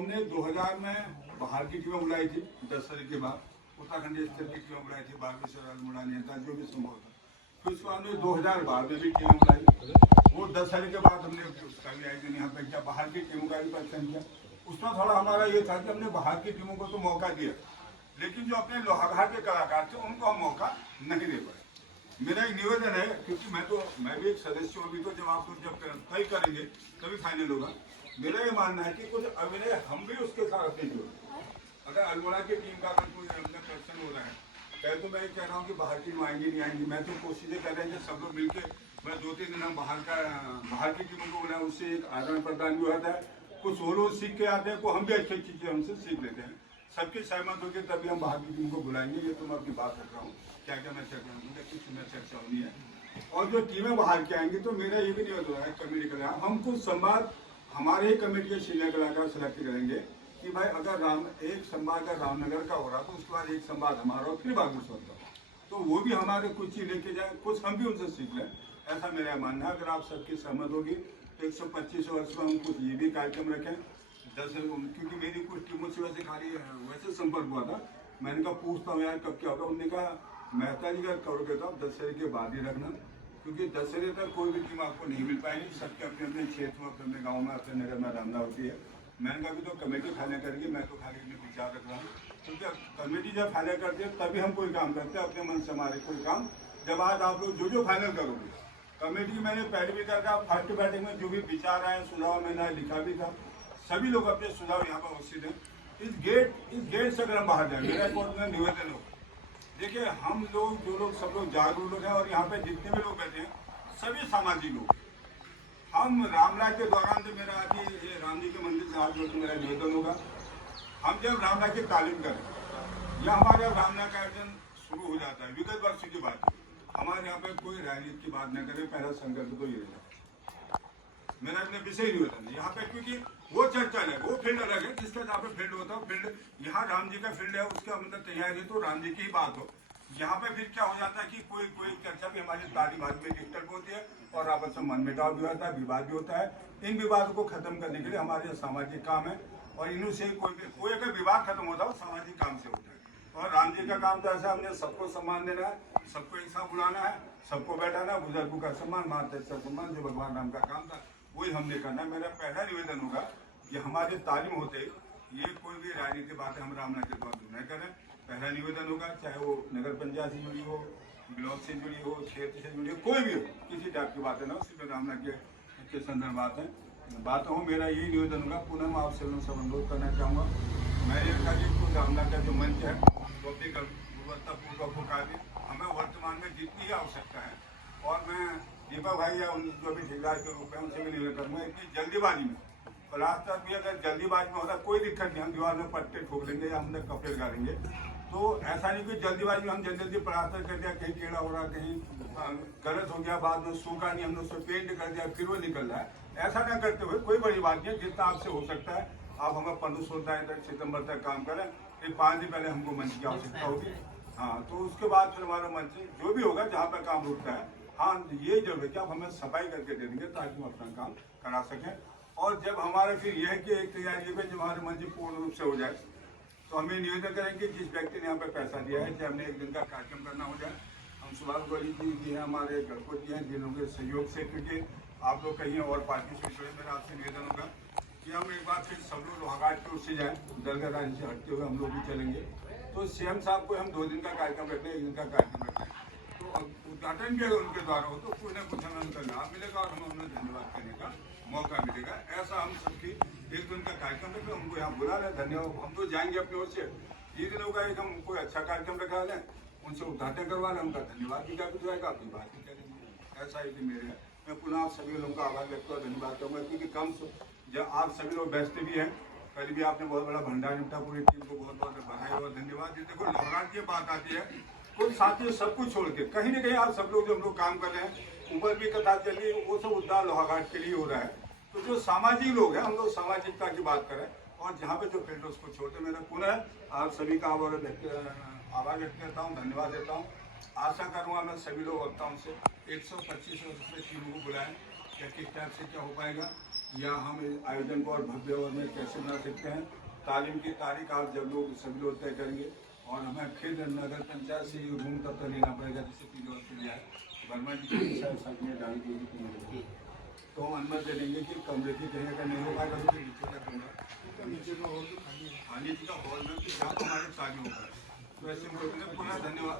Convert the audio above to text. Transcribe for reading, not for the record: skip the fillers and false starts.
हमने 2000 में बाहर की टीमें बुलाई थी 10 साल के बाद, उत्तराखंड स्तर की टीमें बुलाई थी, बागेश्वर अल्मोड़ा नेता जो भी संभव था। फिर उसके बाद में 2012 में भी टीमें बुलाई, वो 10 साल के बाद हमने उसका भी आयोजन यहाँ पे किया, बाहर की टीमों का भी परीक्षण किया। उसमें थोड़ा हमारा ये था कि हमने बाहर की टीमों को तो मौका दिया, लेकिन जो अपने लोहाघाट के कलाकार थे उनको हम मौका नहीं दे पाए। मेरा एक निवेदन है, क्योंकि मैं भी एक सदस्य हूँ, अभी तो जब आप लोग जब तय करेंगे तभी फाइनल होगा। मेरा ये मानना है कि कुछ अभिनय हम भी उसके साथ अपने जोड़े। अगर अल्मोड़ा की टीम का अगर कोई अपना प्रदर्शन हो रहा है, पहले तो मैं ये कह रहा हूँ कि बाहर टीम आएंगी नहीं आएंगी, मैं तो कोशिशें कर रहे हैं कि सब लोग मिलकर मैं 2-3 दिन हम बाहर की टीमों को बुलाएं, उससे एक आदान प्रदान भी होता है, कुछ वो लोग सीख के आते हैं, को हम भी अच्छी अच्छी चीज़ें हमसे सीख लेते हैं। सबके सहमत होकर तभी हम बाहर की टीम को बुलाएंगे। ये तो मैं अपनी बात रख रहा हूँ, क्या क्या मैं चर्चा कुछ मैं चर्चा होनी है। और जो टीमें बाहर के आएंगी तो मेरा ये भी नहीं होता है कमेटी का हम कुछ संवाद हमारे ही कमेटी के सीनियर कलाकार सेलेक्ट करेंगे कि भाई अगर एक संवाद अगर रामनगर का हो रहा तो उसके बाद एक संवाद हमारा और फिर बागेश्वर का, तो वो भी हमारे कुछ चीज लेके जाए, कुछ हम भी उनसे सीख लें, ऐसा मेरा मानना है। अगर आप सबकी सहमत होगी 125 वर्ष में हम कुछ ये भी कार्यक्रम रखें 10, क्योंकि मेरी कुछ टीमों से वैसे संपर्क हुआ था, मैंने कहा पूछता हूँ यार कब क्या होगा। उन्होंने कहा मेहता जी का करोगे तो आप 10 के बाद ही रखना, क्योंकि 10 तक कोई भी टीम आपको नहीं मिल पाएगी, सबके अपने अपने क्षेत्र में, अपने गाँव में, अपने नगर में रामना होती है। मैंने कहा तो कमेटी फाइनल करेगी, मैं तो खाली अपने विचार रख रहा हूँ, क्योंकि कमेटी जब फाइनल करती है तभी हम कोई काम करते हैं अपने मन से, हमारे कोई काम। जब आज आप लोग जो फाइनल करोगे, कमेटी मैंने पहले भी कहा फर्स्ट बैटिंग में जो भी विचार आए सुझाव मैंने लिखा भी था, सभी लोग अपने सुझाव यहाँ पर अवश्य दें। इस गेट से अगर हम बाहर जाए, मेरा कोर्ट में निवेदन हो, देखिए हम लोग जो लोग सब लोग जागरूक लोग हैं और यहाँ पे जितने भी लोग बैठे हैं सभी सामाजिक लोग। हम रामराज के दौरान जो मेरा आज ये राम जी के मंदिर से हाथ जोड़ मेरा निवेदन होगा, हम जब रामराज की तालीम करें या हमारे रामराज का आयोजन शुरू हो जाता है, विगत वर्ष की बात हमारे यहाँ पे कोई राजनीति की बात न करे, पहला संकल्प तो ये है मेरा अपने विषय निवेदन है यहाँ पे, क्योंकि वो चर्चा है, वो फील्ड अलग है जिसका जहाँ पे फील्ड होता है फील्ड, यहाँ राम जी का फील्ड है, उसका मतलब तैयारी तो राम जी की ही बात हो। यहाँ पे फिर क्या हो जाता है कि कोई चर्चा भी हमारी ताली बात में डिस्टर्ब होती है और आपस में मनमुटाव भी होता है, विवाद भी होता है। इन विवादों को खत्म करने के लिए हमारे सामाजिक काम है, और इन्हों से कोई अगर विवाद खत्म होता है वो सामाजिक काम से होता है। और राम जी का काम तो ऐसा हमने सबको सम्मान देना है, सबको एक साथ बुलाना है, सबको बैठाना, बुजुर्गों का सम्मान, माता का सम्मान, जो भगवान राम का काम था वही हमने करना। मेरा पहला निवेदन होगा कि हमारे तालीम होते ये कोई भी राजनीतिक बातें हम रामनाथ के द्वारा न करें। पहला निवेदन होगा, चाहे वो नगर पंचायत से जुड़ी हो, ब्लॉक से जुड़ी हो, क्षेत्र से जुड़ी हो, कोई भी हो, किसी टाइप की बातें ना हो, सिर्फ रामनाथ के संदर्भ बात हो। मेरा यही निवेदन होगा। पुनः मैं आपसे सब अनुरोध करना चाहूँगा, मैंने कहा कि रामनाथ का जो मंच है वो अपनी गुणवत्तापूर्वक हो कार्य हमें वर्तमान में जितनी ही आवश्यकता है, और मैं दीपक भाई या जो भी ठेकेदार के रूप में उनसे भी निवेदन करूँगा इतनी जल्दीबाजी में, प्लास्टर भी अगर जल्दीबाजी में होता कोई दिक्कत नहीं, हम दीवार में पट्टे ठोक लेंगे या हमने कपड़े लगा लेंगे। तो ऐसा नहीं कि जल्दीबाजी में हम जल्दी प्लास्टर कर दिया, कहीं कीड़ा हो रहा, कहीं गलत हो गया, बाद में सूखा नहीं, हमने उसमें पेंट कर दिया फिर वो निकल रहा है, ऐसा ना करते हुए कोई बड़ी बात नहीं है। जितना आपसे हो सकता है आप हमें 15 तक सितंबर तक काम करें, फिर 5 दिन पहले हमको मंच की आवश्यकता होगी। हाँ, तो उसके बाद फिर हमारा मंच जो भी होगा जहाँ पर काम रुकता है, हाँ ये जरूर है कि आप हमें सफाई करके दे देंगे ताकि हम अपना काम करा सकें। और जब हमारा फिर यह है कि एक तैयारी में जब हमारे मंच पूर्ण रूप से हो जाए तो हमें निवेदन करेंगे जिस व्यक्ति ने यहाँ पे पैसा दिया है कि हमने एक दिन का कार्यक्रम करना हो जाए, हम सुभाष गौरी जी हैं, हमारे गणपत जी हैं, जिन के सहयोग से, क्योंकि आप लोग कहीं और पार्टी से जुड़े, मेरा आपसे निवेदन होगा कि हम एक बार फिर सब लोग लोहाघाट की ओर से जाएँ, दलगत राज्य से हटते हुए हम लोग भी चलेंगे। तो सीएम साहब को हम 2 दिन का कार्यक्रम रखते हैं, 1 दिन का कार्यक्रम रखते हैं, तो उद्घाटन भी अगर उनके द्वारा हो तो कोई ना कुछ हमें उनका लाभ मिलेगा और हमें उन्हें धन्यवाद करने का मौका मिलेगा। ऐसा हम सबकी 1 दिन का कार्यक्रम रखें, हमको यहाँ बुला लें, धन्यवाद, हम तो जाएंगे अपनी ओर से। 3 दिन होगा, एक हम कोई अच्छा कार्यक्रम रखा लें, उनसे उद्घाटन करवा लें, उनका धन्यवाद भी क्या कुछ जाएगा, अपनी बात भी करेंगे। ऐसा ही मेरे है। मैं पुनः आप सभी लोगों का आभार व्यक्त और धन्यवाद करूँगा, क्योंकि जब आप सभी लोग व्यस्त भी हैं, कल भी आपने बहुत बड़ा भंडार निपटा, पूरी टीम को बहुत बहुत बधाई और धन्यवाद। देखो लोहाघाट की बात आती है, कुछ साथी सब कुछ छोड़ के कहीं ना कहीं आप सब लोग जो हम लोग काम कर रहे हैं, ऊपर भी कथा चली, वो सब उद्धार लोहाघाट के लिए हो रहा है। तो जो सामाजिक लोग हैं, हम लोग सामाजिकता की बात करें और जहाँ पे जो फील्ड उसको छोड़ते, मेरा पुनः आप सभी का आभार व्यक्त करता हूँ, धन्यवाद देता हूँ। आशा करूँगा मैं सभी लोग वक्ताओं से 125 टीमों को बुलाएं, क्या किस टाइप से क्या हो पाएगा। या हम इस आयोजन को और भव्य और में कैसे बना सकते हैं। तालीम की तारीख आप जब लोग सभी लोग तय करेंगे और हमें फिर नगर पंचायत से रूम तब तक लेना पड़ेगा जैसे पीले और लिया है वर्मा जी की साथ में डाल दी तो हम अनुमति दे देंगे कि कमरे की कहीं अगर नहीं हो पाएगा तो फिर नीचे का कमरा नीचे में हॉल खाली का हॉल में जहाँ हमारे शादी होगा। तो ऐसे पुनः धन्यवाद।